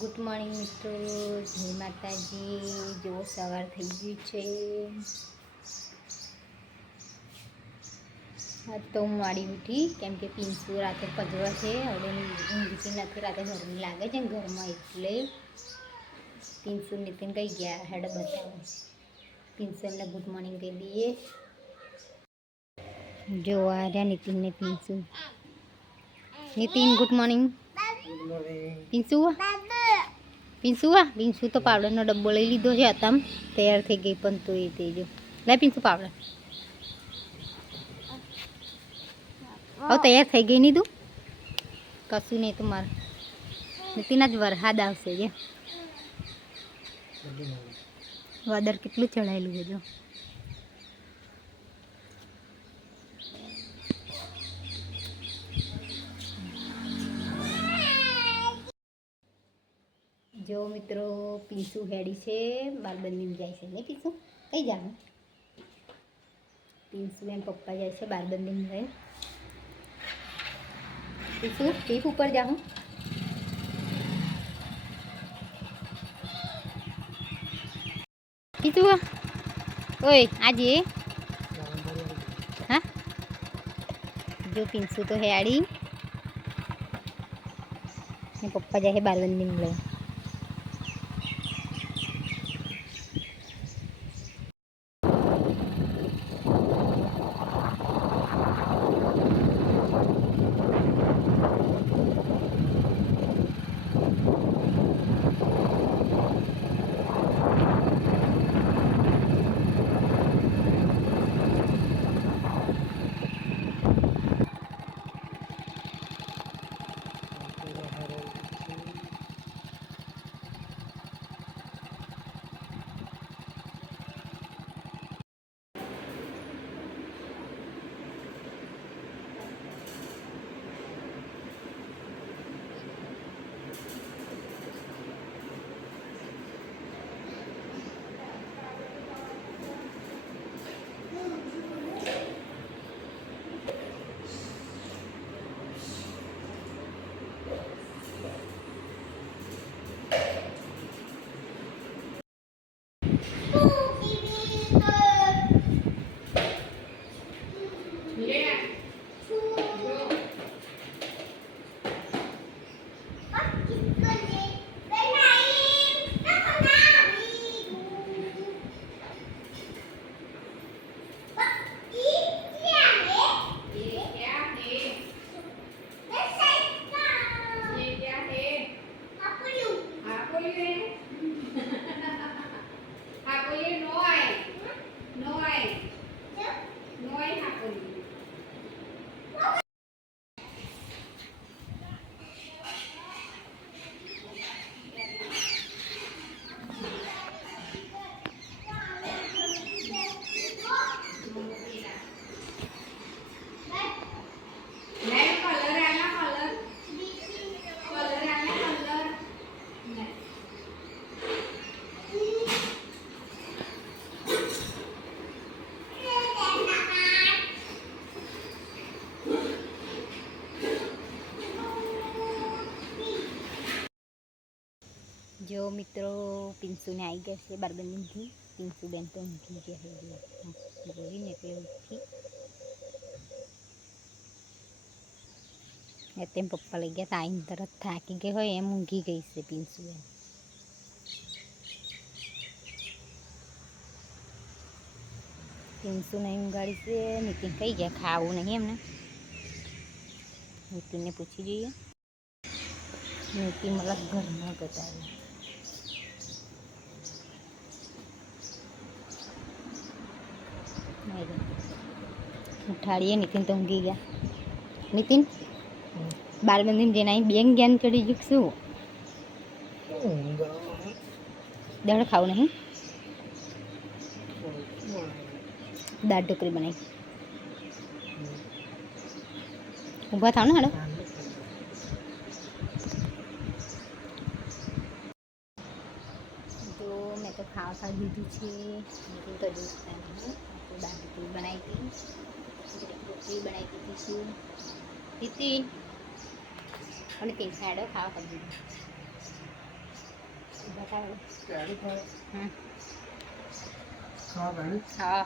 Good morning મિત્રો, જય માતાજી. જો સવાર થઈ ગયું છે. તો હું વાડી ઉઠી કેમ કે પિંસુ રાતે પજવા છે. હવે ઊંઘી નથી, રાતે ગરમી લાગે છે ઘરમાં, એટલે પિંસુ નીતિન કઈ ગયા હેડ બતાવો. પિંસુ એમને ગુડ મોર્નિંગ કહી દઈએ. જો આ રહ્યા નીતિન ને પિંસુ. Nitin good morning. પિંસુ પિંસુ તો પાવડરનો ડબ્બો લઈ લીધો છે. આતામ તૈયાર થઈ ગઈ, પણ તો એ થઈ જો લે પિંસુ પાવડર. હવે તૈયાર થઈ ગઈ નહીં તું? કશું નહીં તો મારે નીતિન જ વરસાદ આવશે. જે વાદળ કેટલું ચડાયેલું છે જો. જો મિત્રો પિંસુ હેડી છે, બારબંધીમાં જાય છે. નહીં પિંસુ કઈ જવાનું? પિંસુ એમ પપ્પા જાય છે બારબંધીમાં રહે. પિંસુ ટીપ ઉપર જાઉં. પિંસુ ઓય આજે હા જો પિંસુ તો હેડી ને પપ્પા જાય છે બારબંધીમાં રહે. જો મિત્રો પિંસુને આવી ગયા છે બારબંધીથી. પિંસુ બેન તો ઊંઘી ગયા છે, જોઈને એટલે ઊઠી. તેમ પપ્પા લઈ ગયા ટાઈમ તરત થાકી ગઈ હોય એમ ઊંઘી ગઈ છે પિંસુ બેન. પિંસુ નહીં ઊંઘાડી છે. નીતિન કઈ ગયા? ખાવું નહીં એમને. નીતિનને પૂછી જોઈએ. નીતિન મતલબ ઘરમાં ગતાવે. ઉઠાડીએ. નીતિન તો ઊંઘી ગયા. નીતિન બારબંધીમાં જઈને અહીં બેંગ જ્ઞાન ચડી ગયું શું? દળ ખાવું નહીં? દાળ ઢોકળી બનાવી. ઊભા થાવ ને હાડો. તો મેં તો ખાવા લીધું છે. નીતિન તો દૂધ દાળ ઢોકળી બનાવી હતી, રોટલી બનાવી દીધી. નીતિન અને પિંસા હેડો ખાવા કરી દીધું. બતાવે. હમ હા ભાઈ હા